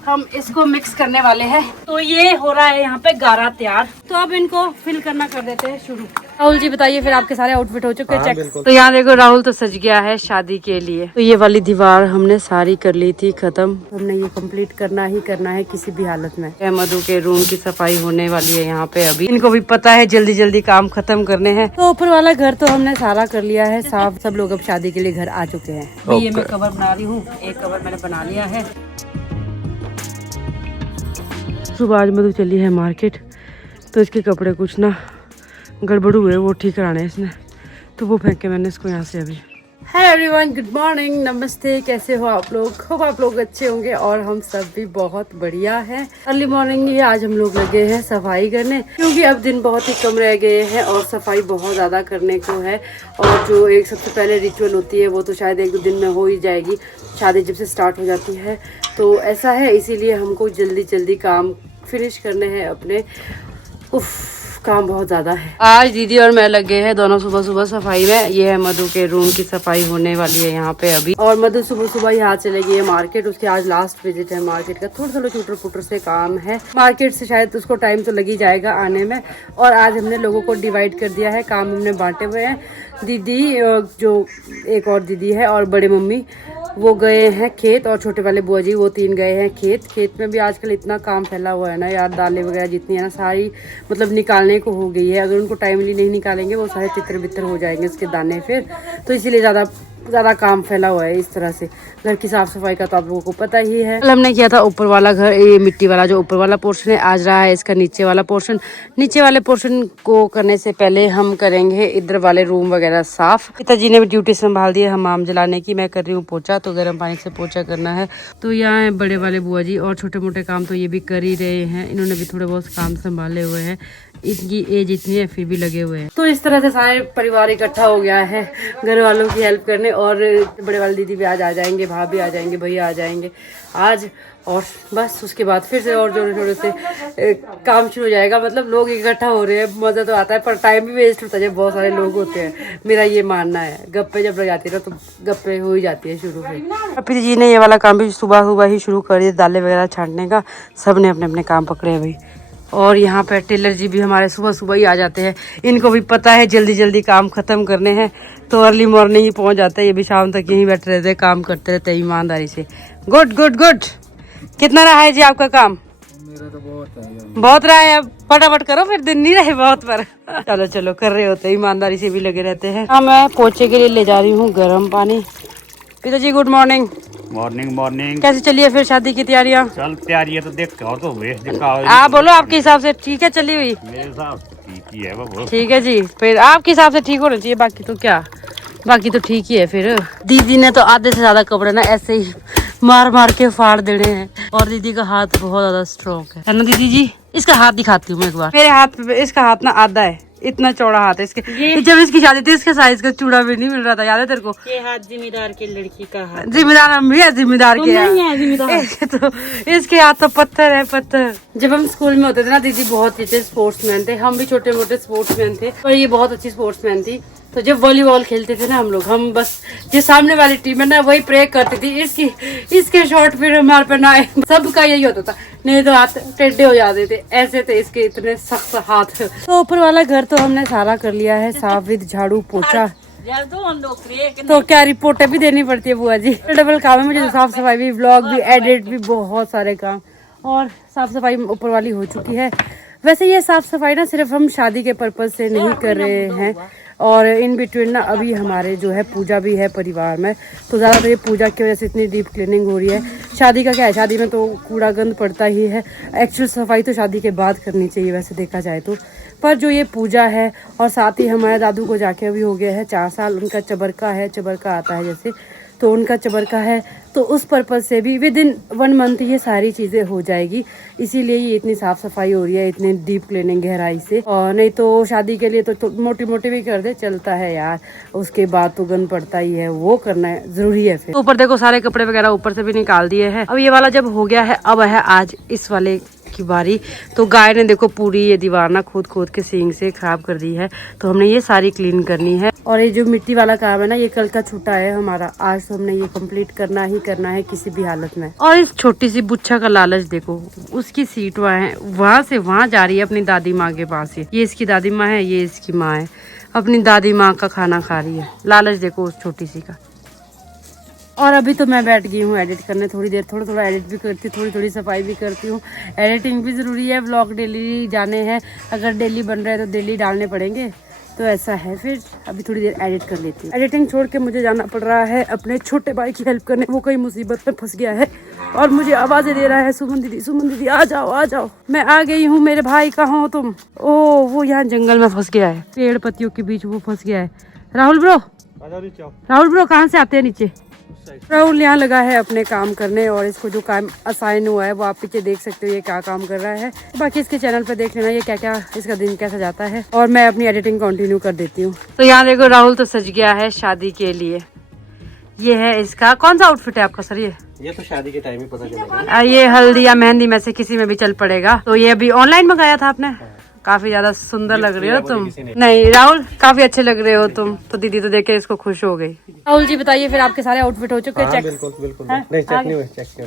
हम इसको मिक्स करने वाले हैं। तो ये हो रहा है यहाँ पे गारा तैयार, तो अब इनको फिल करना कर देते हैं शुरू। राहुल जी बताइए, फिर आपके सारे आउटफिट हो चुके हैं चेक? तो यहाँ देखो राहुल तो सज गया है शादी के लिए। तो ये वाली दीवार हमने सारी कर ली थी खत्म, हमने ये कंप्लीट करना ही करना है किसी भी हालत में। मधु के रूम की सफाई होने वाली है यहाँ पे अभी, इनको भी पता है जल्दी जल्दी काम खत्म करने हैं। तो ऊपर वाला घर तो हमने सारा कर लिया है साफ, सब लोग अब शादी के लिए घर आ चुके हैं। ये मैं कवर बना रही हूँ, एक कवर मैंने बना लिया है। सुबह आज मधु चली है मार्केट, तो इसके कपड़े कुछ ना गड़बड़ हुए, वो ठीक कराने इसने, तो वो फेंक के मैंने इसको यहाँ से अभी। हेलो एवरीवन, गुड मॉर्निंग, नमस्ते, कैसे हो आप लोग? होप आप लोग अच्छे होंगे और हम सब भी बहुत बढ़िया हैं। अर्ली मॉर्निंग ही आज हम लोग लगे हैं सफाई करने, क्योंकि अब दिन बहुत ही कम रह गए हैं और सफाई बहुत ज़्यादा करने को है। और जो एक सबसे पहले रिचुअल होती है वो तो शायद 1-2 दिन में हो ही जाएगी, शादी जब से स्टार्ट हो जाती है तो ऐसा है, इसीलिए हमको जल्दी जल्दी काम फिनिश करने हैं अपने। उफ, काम बहुत ज्यादा है। आज दीदी और मैं लगे हैं दोनों सुबह सुबह सफाई में। ये है मधु के रूम की सफाई होने वाली है यहाँ पे अभी, और मधु सुबह सुबह यहाँ चले गई है मार्केट। उसके आज लास्ट विजिट है मार्केट का, थोड़ा चुटर पुटर से काम है मार्केट से, शायद उसको टाइम तो लग ही जाएगा आने में। और आज हमने लोगों को डिवाइड कर दिया है, काम हमने बांटे हुए हैं। दीदी, जो एक और दीदी है, और बड़े मम्मी वो गए हैं खेत, और छोटे वाले बुआ जी वो 3 गए हैं खेत। खेत में भी आजकल इतना काम फैला हुआ है ना यार, दालें वगैरह जितनी है ना सारी मतलब निकालने को हो गई है। अगर उनको टाइमली नहीं निकालेंगे वो सारे तितर बितर हो जाएंगे उसके दाने फिर, तो इसीलिए ज़्यादा काम फैला हुआ है इस तरह से। घर की साफ सफाई का तो आप लोगों को पता ही है। कल हमने किया था ऊपर वाला घर, ये मिट्टी वाला जो ऊपर वाला पोर्शन है, आज रहा है इसका नीचे वाला पोर्शन। नीचे वाले पोर्शन को करने से पहले हम करेंगे इधर वाले रूम वगैरह साफ। पिताजी ने भी ड्यूटी संभाल दी है हमाम जलाने की, मैं कर रही हूँ पोछा, तो गर्म पानी से पोछा करना है। तो यहाँ बड़े वाले बुआ जी, और छोटे मोटे काम तो ये भी कर ही रहे हैं, इन्होंने भी थोड़े बहुत काम संभाले हुए हैं। इनकी एज इतनी है फिर भी लगे हुए हैं। तो इस तरह से सारे परिवार इकट्ठा हो गया है घर वालों की हेल्प करने। और बड़े वाले दीदी भी आज आ जाएंगे, भाभी आ जाएंगे, भैया आ जाएंगे आज, और बस उसके बाद फिर से और जोड़े से काम शुरू हो जाएगा। मतलब लोग इकट्ठा हो रहे हैं, मजा तो आता है, पर टाइम भी वेस्ट होता है जब बहुत सारे लोग होते हैं, मेरा ये मानना है। गप्पे जब लग जाती है ना तो गप्पे हो ही जाती है शुरू में। फिर जी ने ये वाला काम भी सुबह सुबह ही शुरू कर दिया, दालें वगैरह छांटने का। सब ने अपने अपने काम पकड़े हैं भाई। और यहाँ पे टेलर जी भी हमारे सुबह सुबह ही आ जाते हैं, इनको भी पता है जल्दी जल्दी काम खत्म करने हैं, तो अर्ली मॉर्निंग ही पहुँच जाते हैं। ये भी शाम तक यहीं बैठे रहते हैं, काम करते रहते हैं ईमानदारी से। Good good good. कितना रहा है जी आपका काम? मेरा तो बहुत रहा है, अब फटाफट करो, फिर दिन नहीं रहे बहुत पर। चलो चलो, कर रहे होते हैं, ईमानदारी से भी लगे रहते हैं। हाँ, मैं पोछे के लिए ले जा रही हूँ गर्म पानी। पिताजी गुड मॉर्निंग। Morning morning. कैसे चलिए फिर शादी की तैयारियाँ? चल तैयारी तो देख और तो हुए आप बोलो, आपके हिसाब से ठीक है चली हुई? मेरे हिसाब से ठीक ही है वो। ठीक है जी, फिर आपके हिसाब से ठीक होना चाहिए, बाकी तो क्या, बाकी तो ठीक ही है। फिर दीदी ने तो आधे से ज्यादा कपड़े ना ऐसे ही मार मार के फाड़ देने हैं, और दीदी का हाथ बहुत ज्यादा स्ट्रॉन्ग है ना दीदी जी? इसका हाथ दिखाती हूँ मैं एक बार। मेरे हाथ पे इसका हाथ ना आधा है, इतना चौड़ा हाथ है इसके। जब इसकी शादी थी इसके साइज का चूड़ा भी नहीं मिल रहा था, याद है तेरे को? ये हाथ जिम्मेदार के लड़की का हाथ। जिम्मेदार हम भी है, जिम्मेदार के तो इसके हाथ तो पत्थर है, पत्थर। जब हम स्कूल में होते थे ना, दीदी बहुत अच्छे स्पोर्ट्समैन थे, हम भी छोटे मोटे स्पोर्ट्समैन थे, और ये बहुत अच्छी स्पोर्ट्समैन थी। तो जब वॉलीबॉल खेलते थे ना हम लोग, हम बस जो सामने वाली टीम है ना वही प्रे करती थी इसके शॉट फिर हमारे पे ना आए। सबका यही होता था, नहीं तो हाथ टेढ़े हो जाते थे, ऐसे थे इसके इतने सख्त हाथ। तो ऊपर वाला घर तो हमने सारा कर लिया है साफ, विद झाड़ू पोछा। तो क्या रिपोर्टें भी देनी पड़ती है बुआ जी, डबल काम है मुझे, साफ सफाई भी, व्लॉग भी, एडिट भी, बहुत सारे काम। और साफ सफाई ऊपर वाली हो चुकी है। वैसे ये साफ सफाई ना सिर्फ हम शादी के पर्पज से नहीं कर रहे हैं, और इन बिटवीन ना अभी हमारे जो है पूजा भी है परिवार में, तो ज़्यादातर ये पूजा की वजह से इतनी डीप क्लीनिंग हो रही है। शादी का क्या है, शादी में तो कूड़ा गंद पड़ता ही है, एक्चुअल सफाई तो शादी के बाद करनी चाहिए वैसे देखा जाए तो। पर जो ये पूजा है, और साथ ही हमारे दादू को जाके अभी हो गया है 4 साल, उनका चबरका है, चबरका आता है जैसे, तो उनका चबरका है, तो उस पर्पज़ से भी विद इन 1 मंथ ये सारी चीज़ें हो जाएगी, इसीलिए ये इतनी साफ़ सफाई हो रही है, इतनी डीप क्लीनिंग गहराई से। और नहीं तो शादी के लिए तो मोटी मोटी भी कर दे चलता है यार, उसके बाद तो गंद पड़ता ही है, वो करना ज़रूरी है। फिर ऊपर देखो सारे कपड़े वगैरह ऊपर से भी निकाल दिए हैं। अब ये वाला जब हो गया है, अब है आज इस वाले की बारी। तो गाय ने देखो पूरी ये दीवार ना खोद के सींग से खराब कर दी है, तो हमने ये सारी क्लीन करनी है। और ये जो मिट्टी वाला काम है ना, ये कल का छुट्टा है हमारा, आज तो हमने ये कंप्लीट करना ही करना है किसी भी हालत में। और इस छोटी सी बुच्छा का लालच देखो, उसकी सीट वहाँ से वहाँ जा रही है अपनी दादी माँ के पास। ये इसकी दादी माँ है, ये इसकी माँ है, अपनी दादी माँ का खाना खा रही है। लालच देखो उस छोटी सी का। और अभी तो मैं बैठ गई हूँ एडिट करने, थोड़ी देर थोड़ा एडिट भी करती हूँ, थोड़ी सफाई भी करती हूँ। एडिटिंग भी ज़रूरी है, व्लॉग डेली जाने हैं, अगर डेली बन रहे हैं तो डेली डालने पड़ेंगे, तो ऐसा है। फिर अभी थोड़ी देर एडिट कर लेती हूँ। एडिटिंग छोड़ के मुझे जाना पड़ रहा है अपने छोटे भाई की हेल्प करने, वो कई मुसीबत में फंस गया है और मुझे आवाज़ें दे रहा है, सुमन दीदी आ जाओ। मैं आ गई हूँ, मेरे भाई कहाँ हो तुम? ओ वो यहाँ जंगल में फंस गया है, पेड़ पत्तियों के बीच वो फंस गया है। राहुल ब्रो कहाँ से आते हैं नीचे? राहुल यहाँ लगा है अपने काम करने, और इसको जो काम असाइन हुआ है वो आप पीछे देख सकते हो, ये क्या काम कर रहा है। बाकी इसके चैनल पर देख लेना ये क्या इसका दिन कैसा जाता है, और मैं अपनी एडिटिंग कंटिन्यू कर देती हूँ। तो यहाँ देखो राहुल तो सज गया है शादी के लिए। ये है इसका, कौन सा आउटफिट है आपका सर? ये तो शादी के टाइम ही पता चलेगा। ये हल्दी या मेहंदी में से किसी में भी चल पड़ेगा। तो ये अभी ऑनलाइन मंगाया था आपने? काफी ज्यादा सुंदर लग रही हो तुम। नहीं राहुल, काफी अच्छे लग रहे हो तुम। तो दीदी तो देख के इसको खुश हो गई। राहुल जी बताइए, फिर आपके सारे आउटफिट हो चुके हैं? चेक बिल्कुल नहीं, चेक नहीं हुए,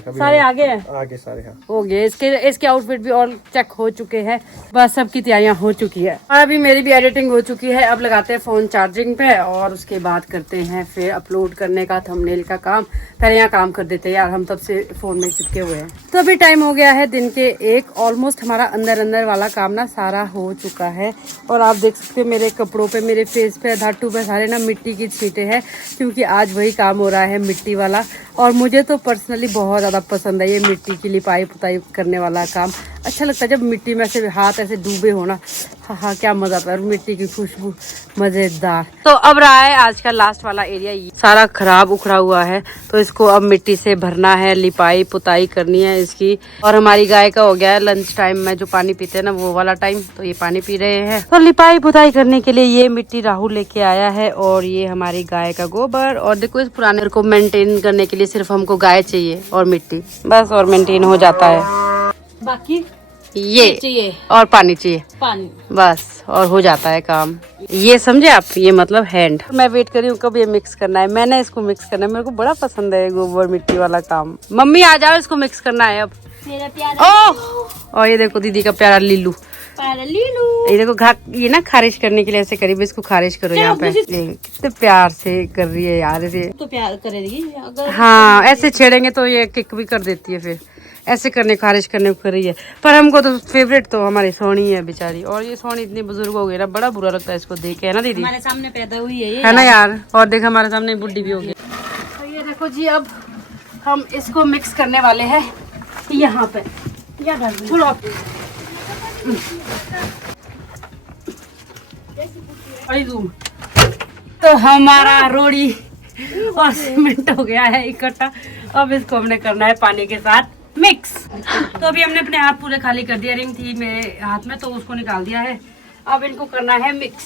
सारे आगे हैं? आगे सारे हाँ हो गए। इसके आउटफिट भी और चेक हो चुके हैं, बस सबकी तैयारियां हो चुकी है। और अभी मेरी भी एडिटिंग हो चुकी है। अब लगाते हैं फोन चार्जिंग पे और उसके बाद करते हैं फिर अपलोड करने का थंबनेल का काम। पहले यहाँ काम कर देते हैं यार, हम तब से फोन में चिपके हुए हैं। तो अभी टाइम हो गया है दिन के 1, ऑलमोस्ट हमारा अंदर वाला काम ना सारा हो चुका है। और आप देख सकते हो मेरे कपड़ों पे, मेरे फेस पे, धातु पे सारे ना मिट्टी की छींटे हैं, क्योंकि आज वही काम हो रहा है मिट्टी वाला। और मुझे तो पर्सनली बहुत ज़्यादा पसंद है ये मिट्टी की लिपाई पुताई करने वाला काम। अच्छा लगता है जब मिट्टी में से हाथ ऐसे डूबे होना, हाँ क्या मजा आता है, मिट्टी की खुशबू मजेदार। तो अब रहा है आज का लास्ट वाला एरिया, ये सारा खराब उखड़ा हुआ है, तो इसको अब मिट्टी से भरना है, लिपाई पुताई करनी है इसकी। और हमारी गाय का हो गया है लंच टाइम में जो पानी पीते हैं ना वो वाला टाइम, तो ये पानी पी रहे हैं। तो लिपाई पुताई करने के लिए ये मिट्टी राहुल लेके आया है, और ये हमारी गाय का गोबर। और देखो इस पुराने को मेंटेन करने के लिए सिर्फ हमको गाय चाहिए और मिट्टी, बस, और मेंटेन हो जाता है। बाकी ये चाहिए और पानी चाहिए, पानी बस, और हो जाता है काम। ये समझे आप, ये मतलब हैंड। मैं वेट कर रही हूँ कब ये मिक्स करना है, मैंने इसको मिक्स करना है, मेरे को बड़ा पसंद है गोबर मिट्टी वाला काम। मम्मी आ जाओ, इसको मिक्स करना है अब। मेरा प्यारा ओह, और ये देखो दीदी का प्यारा लीलू। ये देखो ये ना खारिज करने के लिए ऐसे करीब इसको खारिज करो यहाँ पे। कितने प्यार से कर रही है यार, इसे तो प्यार करेगी अगर, हाँ ऐसे छेड़ेंगे तो ये किक भी कर देती है, फिर ऐसे करने खारिज करने को कर रही है। पर हमको तो फेवरेट तो हमारी सोनी है बेचारी, और ये सोनी इतनी बुजुर्ग हो गई ना, बड़ा बुरा लगता है इसको देख के, है ना दीदी? हमारे सामने पैदा हुई है ना यार, और देख हमारे सामने बुढ़ी भी हो गई। तो ये देखो जी, अब हम इसको मिक्स करने वाले हैं यहाँ पे। तो हमारा रोड़ी और सीमेंट हो गया है इकट्ठा, अब इसको हमने करना है पानी के साथ मिक्स। तो अभी हमने अपने हाथ पूरे खाली कर दिया, रिंग थी मेरे हाथ में तो उसको निकाल दिया है। अब इनको करना है मिक्स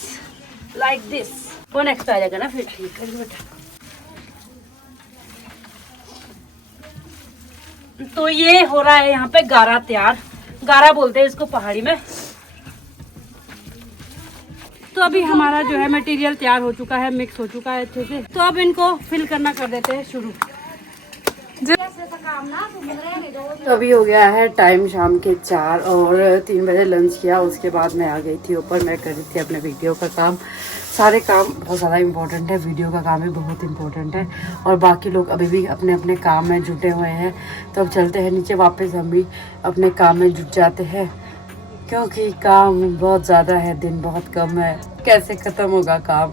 लाइक दिस। वो नेक्स्ट आ जाएगा ना, फिर ठीक है बेटा। तो ये हो रहा है यहाँ पे गारा तैयार, गारा बोलते हैं इसको पहाड़ी में। तो अभी हमारा जो है मटेरियल तैयार हो चुका है, मिक्स हो चुका है अच्छे से। तो अब इनको फिल करना कर देते हैं शुरू। तो अभी हो गया है टाइम शाम के 4 और 3 बजे लंच किया, उसके बाद मैं आ गई थी ऊपर। मैं कर रही थी अपने वीडियो का काम। सारे काम बहुत ज़्यादा इम्पोर्टेंट है, वीडियो का काम भी बहुत इम्पोर्टेंट है, और बाकी लोग अभी भी अपने अपने काम में जुटे हुए हैं। तो अब चलते हैं नीचे वापस, हम भी अपने काम में जुट जाते हैं, क्योंकि काम बहुत ज़्यादा है, दिन बहुत कम है। कैसे ख़त्म होगा काम,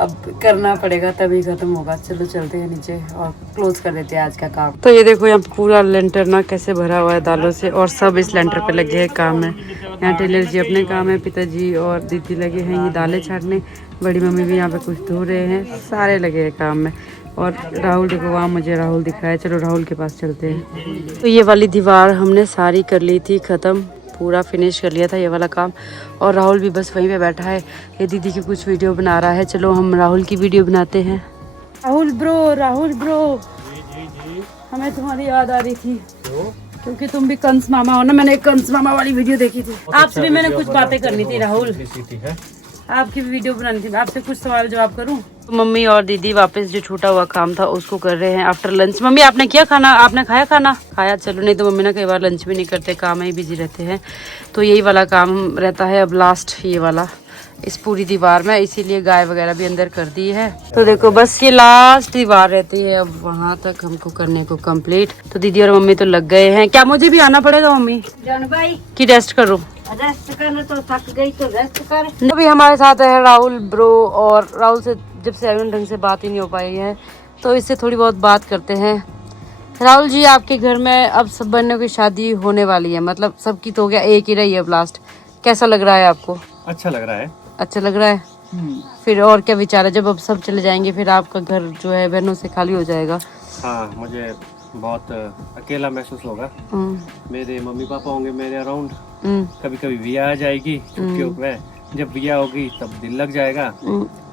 अब करना पड़ेगा तभी ख़त्म होगा। चलो चलते हैं नीचे और क्लोज कर देते हैं आज का काम। तो ये देखो यहाँ पूरा लेंटर ना कैसे भरा हुआ है दालों से, और सब इस लेंटर पे लगे हैं काम में। यहाँ टेलर जी अपने काम है, पिताजी और दीदी लगे हैं ये दालें छाटने, बड़ी मम्मी भी यहाँ पे कुछ धो रहे हैं, सारे लगे हैं काम में। और राहुल देखो, वहाँ मुझे राहुल दिख रहा है, चलो राहुल के पास चलते हैं। तो ये वाली दीवार हमने सारी कर ली थी ख़त्म, पूरा फिनिश कर लिया था ये वाला काम, और राहुल भी बस वहीं पे बैठा है, ये दीदी की कुछ वीडियो बना रहा है। चलो हम राहुल की वीडियो बनाते हैं। राहुल ब्रो हमें तुम्हारी याद आ रही थी। क्योंकि तुम भी कंस मामा हो ना। मैंने एक कंस मामा वाली वीडियो देखी थी। आपसे भी मैंने कुछ बातें करनी थी राहुल, आपकी भी वीडियो बनानी थी। आपसे कुछ सवाल जवाब करूं? तो मम्मी और दीदी वापस जो छूटा हुआ काम था उसको कर रहे हैं आफ्टर लंच। मम्मी आपने किया खाना? आपने खाया खाना? खाया, चलो। नहीं तो मम्मी ना कई बार लंच भी नहीं करते, काम में ही बिजी रहते हैं। तो यही वाला काम रहता है अब लास्ट, ये वाला इस पूरी दीवार में, इसीलिए गाय वगैरह भी अंदर कर दी है। तो देखो बस ये लास्ट दीवार रहती है, अब वहाँ तक हमको करने को कंप्लीट। तो दीदी और मम्मी तो लग गए हैं। क्या मुझे भी आना पड़ेगा मम्मी कि रेस्ट करूँ? रेस्ट करना तो थक गई तो रेस्ट कर। अभी हमारे साथ है राहुल ब्रो, और राहुल से जब से अभी ढंग से बात ही नहीं हो पाई है तो इससे थोड़ी बहुत बात करते हैं। राहुल जी, आपके घर में अब सब बहनों की शादी होने वाली है, मतलब सबकी तो हो गया, एक ही रही है अब लास्ट। कैसा लग रहा है आपको? अच्छा लग रहा है। अच्छा लग रहा है। फिर और क्या विचार है, जब अब सब चले जाएंगे फिर आपका घर जो है बहनों से खाली हो जाएगा? हाँ, मुझे बहुत अकेला महसूस होगा। मेरे मम्मी पापा होंगे मेरे अराउंड। कभी कभी विया आ जाएगी छुट्टियों में, जब विया होगी तब दिल लग जाएगा।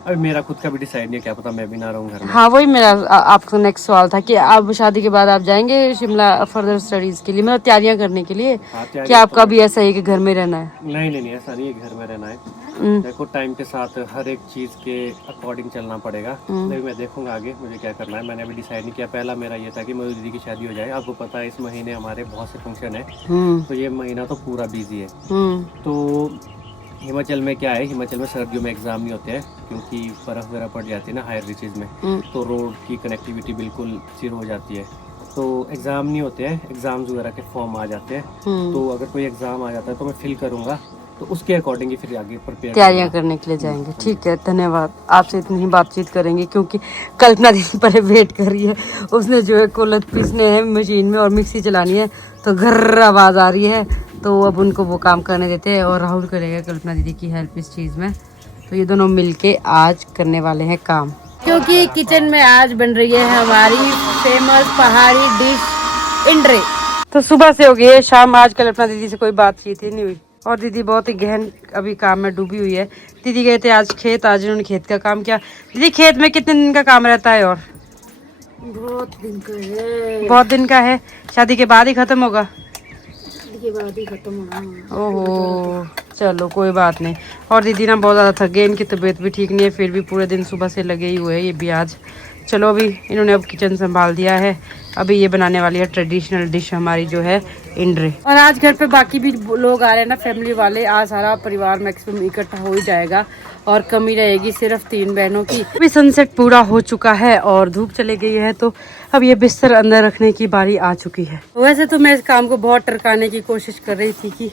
अभी मेरा खुद का भी डिसाइड नहीं है, क्या पता मैं भी ना रहूं घर में। हाँ, वही मेरा आपका नेक्स्ट सवाल था कि आप शादी के बाद आप जाएंगे शिमला फर्दर स्टडीज के लिए, मतलब तैयारियां करने के लिए? क्या आपका भी ऐसा है कि घर में रहना है? नहीं, ऐसा नहीं है, घर में रहना है। देखो टाइम के साथ हर एक चीज के अकॉर्डिंग चलना पड़ेगा। नहीं, मैं देखूंगा आगे मुझे क्या करना है। मैंने अभी डिसाइड नहीं किया। पहला मेरा ये था कि मेरी दीदी की शादी हो जाए। आपको पता है इस महीने हमारे बहुत से फंक्शन है, तो ये महीना तो पूरा बिजी है। तो हिमाचल में क्या है, हिमाचल में सर्दियों में एग्जाम नहीं होते हैं क्योंकि बर्फ वगैरह पड़ जाती है ना हायर रीचेज में, तो रोड की कनेक्टिविटी बिल्कुल जीरो हो जाती है। तो एग्जाम नहीं होते हैं, एग्जाम्स वगैरह के फॉर्म आ जाते हैं। तो अगर कोई एग्जाम आ जाता है तो मैं फिल करूंगा, तो उसके अकॉर्डिंग ही फिर आगे प्रिपेयर तैयारियां करने के लिए जाएंगे। ठीक है, धन्यवाद। आपसे इतनी ही बातचीत करेंगे क्योंकि कल्पना दीदी पर वेट कर रही है। उसने जो है कुल्हड़ पीसने हैं मशीन में और मिक्सी चलानी है, तो घर आवाज आ रही है, तो अब उनको वो काम करने देते हैं और राहुल करेगा कल्पना दीदी की हेल्प इस चीज़ में। तो ये दोनों मिलके आज करने वाले हैं काम, क्योंकि किचन में आज बन रही है हमारी फेमस पहाड़ी डिश इंड्रे। तो सुबह से हो गई है शाम, आज कल्पना दीदी से कोई बातचीत ही नहीं हुई और दीदी बहुत ही गहन अभी काम में डूबी हुई है। दीदी गए थे आज खेत, आज उन्होंने खेत का काम किया। दीदी खेत में कितने दिन का काम रहता है? और बहुत दिन का है। बहुत दिन का है। शादी के बाद ही खत्म होगा? शादी के बाद ही खत्म होगा। ओहो, चलो कोई बात नहीं। और दीदी ना बहुत ज़्यादा थक गए, इनकी तबीयत भी ठीक नहीं है, फिर भी पूरे दिन सुबह से लगे ही हुए हैं ये भी आज। चलो अभी इन्होंने अब किचन संभाल दिया है, अभी ये बनाने वाली है ट्रेडिशनल डिश हमारी जो है इंड्रे। और आज घर पे बाकी भी लोग आ रहे हैं ना, फैमिली वाले। आज सारा परिवार मैक्सिमम इकट्ठा हो ही जाएगा और कमी रहेगी सिर्फ 3 बहनों की। अभी सनसेट पूरा हो चुका है और धूप चली गई है, तो अब ये बिस्तर अंदर रखने की बारी आ चुकी है। वैसे तो मैं इस काम को बहुत टरकाने की कोशिश कर रही थी कि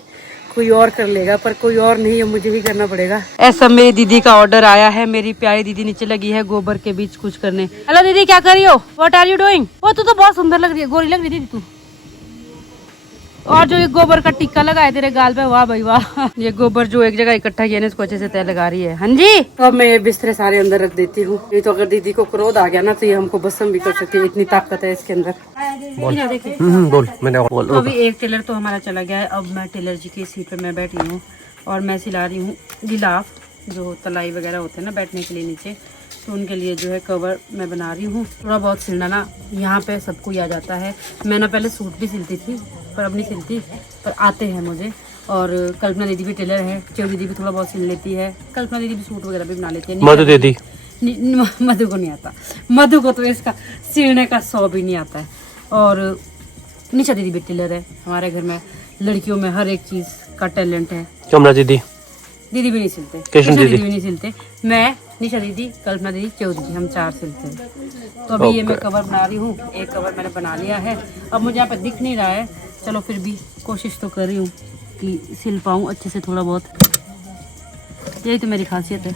कोई और कर लेगा, पर कोई और नहीं है, मुझे ही करना पड़ेगा। ऐसा मेरी दीदी का ऑर्डर आया है। मेरी प्यारी दीदी नीचे लगी है गोबर के बीच कुछ करने। हेलो दीदी, क्या कर रही हो? What are you doing? वो तो बहुत सुंदर लग रही है, गोरी लग रही थी तू। और जो ये गोबर का टिक्का लगाए तेरे गाल पे, वाह भाई वाह। ये गोबर जो एक जगह इकट्ठा किया ना, इसको अच्छे से तय लगा रही है। हाँ जी, तो अब मैं ये बिस्तरे सारे अंदर रख देती हूँ। ये तो अगर दीदी को क्रोध आ गया ना तो ये हमको भस्म भी कर सकती है, इतनी ताकत है इसके अंदर। बोल, मैंने बोल। तो अभी एक टेलर तो हमारा चला गया है, अब मैं टेलर जी की सीट पे मैं बैठी हूँ और मैं सिला रही हूँ गिलाफ, जो तलाई वगैरह होते हैं ना बैठने के लिए नीचे, तो उनके लिए जो है कवर मैं बना रही हूँ। थोड़ा बहुत सिलना ना यहाँ पे सबको ही आ जाता है। मैं ना पहले सूट भी सिलती थी पर अब नहीं सिलती, पर आते हैं मुझे। और कल्पना दीदी भी टेलर है, चेव दीदी भी थोड़ा बहुत सिल लेती है, कल्पना दीदी भी सूट वगैरह भी बना लेती है। मधु दीदी, मधु को नहीं आता, मधु को तो इसका सिलने का 100 भी नहीं आता है। और निशा दीदी भी टेलर है। हमारे घर में लड़कियों में हर एक चीज का टैलेंट है। कमला दीदी, दीदी भी नहीं सिलते, कृष्ण दीदी भी नहीं सिलते, मैं, निशा दीदी, कल्पना दीदी, चेव दीदी, हम 4 सिलते हैं। तो अभी ये मैं कवर बना रही हूँ, एक कवर मैंने बना लिया है। अब मुझे यहाँ पे दिख नहीं रहा है, चलो फिर भी कोशिश तो कर रही हूँ कि सिल पाऊँ अच्छे से थोड़ा बहुत। यही तो मेरी खासियत है।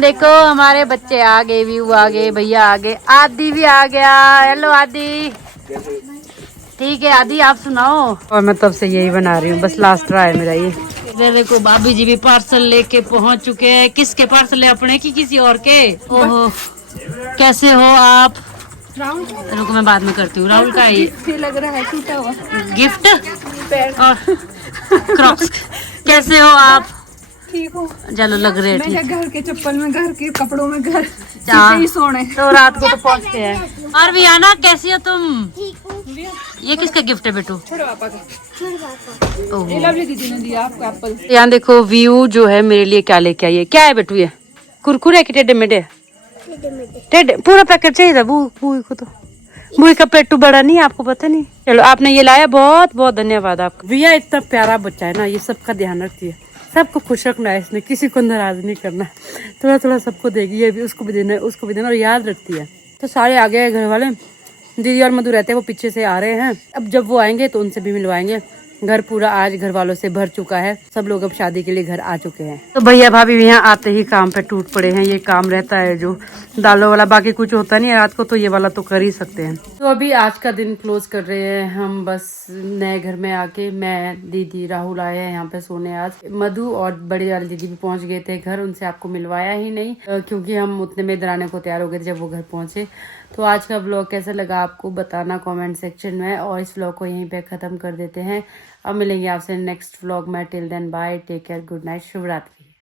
देखो हमारे बच्चे आ गए, व्यू आ गए, भैया आ गए, आदि भी आ गया। हेलो आदि। ठीक है आदि, आप सुनाओ। और मैं तब से यही बना रही हूँ, बस लास्ट ट्राई मेरा ये। देखो भाभी जी भी पार्सल लेके पहुंच चुके हैं। किसके पार्सल है, अपने की किसी और के? ओहो, कैसे हो आप? रुको मैं बाद में करती हूँ। राहुल का ये लग रहा है टूटा हुआ गिफ्ट और क्रॉक्स। कैसे हो आप? ठीक हो? चलो लग रहे हैं ठीक। घर के चप्पल में, घर के कपड़ों में, घर हाँ। ही सोने। तो रात को तो पहुंचते हैं। और वियाना कैसी हो तुम? ये किसका गिफ्ट है बेटू? छोड़ो पापा का। ओहो। ये लवली दीदी ने दिया आपको एप्पल। यहाँ देखो व्यू जो है मेरे लिए क्या लेके आई है। क्या है बेटू ये? कुरकुरे की टेढ़े मेढ़े? टेढ़े पूरा पैकेट चाहिए था बूई को। तो बूई का पेटू बड़ा नहीं, आपको पता नहीं। चलो आपने ये लाया, बहुत बहुत धन्यवाद आपका। विया इतना प्यारा बच्चा है ना, ये सबका ध्यान रखती है, सबको खुश रखना है इसने, किसी को नाराज नहीं करना। थोड़ा थोड़ा सबको देगी, ये भी उसको भी देना है, उसको भी देना, और याद रखती है। तो सारे आ गए घर वाले, दीदी और मधु रहते हैं, वो पीछे से आ रहे हैं। अब जब वो आएंगे तो उनसे भी मिलवाएंगे। घर पूरा आज घर वालों से भर चुका है, सब लोग अब शादी के लिए घर आ चुके हैं। तो भैया भाभी भी यहाँ आते ही काम पे टूट पड़े हैं। ये काम रहता है जो दालों वाला, बाकी कुछ होता नहीं है रात को, तो ये वाला तो कर ही सकते हैं। तो अभी आज का दिन क्लोज कर रहे हैं हम, बस नए घर में आके। मैं, दीदी, राहुल आए हैं यहाँ पे सोने आज। मधु और बड़ी वाली दीदी भी पहुंच गए थे घर, उनसे आपको मिलवाया ही नहीं क्योंकि हम उतने में इधर आने को तैयार हो गए थे जब वो घर पहुंचे। तो आज का व्लॉग कैसा लगा आपको बताना कमेंट सेक्शन में, और इस व्लॉग को यहीं पे खत्म कर देते हैं। अब मिलेंगे आपसे नेक्स्ट व्लॉग में। Till then bye, take care, good night, शुभ रात्रि।